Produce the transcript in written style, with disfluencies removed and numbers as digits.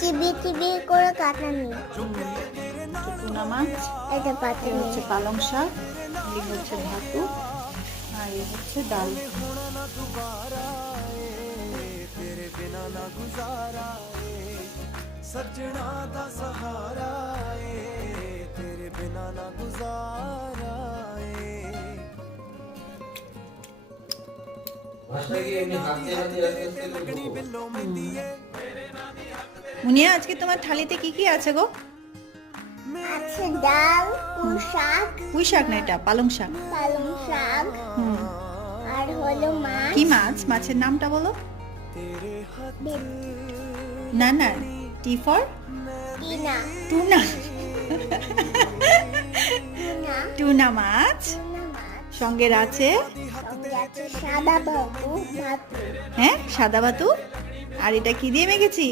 চিবিয়ে চিবিয়ে করে কাটানি। টুনা মাছ, এটা এ পাতা হচ্ছে পালং শাক, এই হচ্ছে ভাতু, আর এই হচ্ছে ডাল। মুনিয়া, আজকে তোমার থালিতে কি কি আছে গো? আছে ডাল, পুঁই শাক, পুঁই শাক না, এটা পালং শাক। পালং শাক, হুম। আর হলো মাছ। কি মাছ? মাছের নামটা বলো। না না, T for Tina, tuna. Tuna, tuna মাছ। টুনা মাছ। সঙ্গে আছে সঙ্গে আছে সাদা ভাতু, ভাতু। হ্যাঁ সাদা বাতু। আর এটা কি দিয়ে মেখেছি?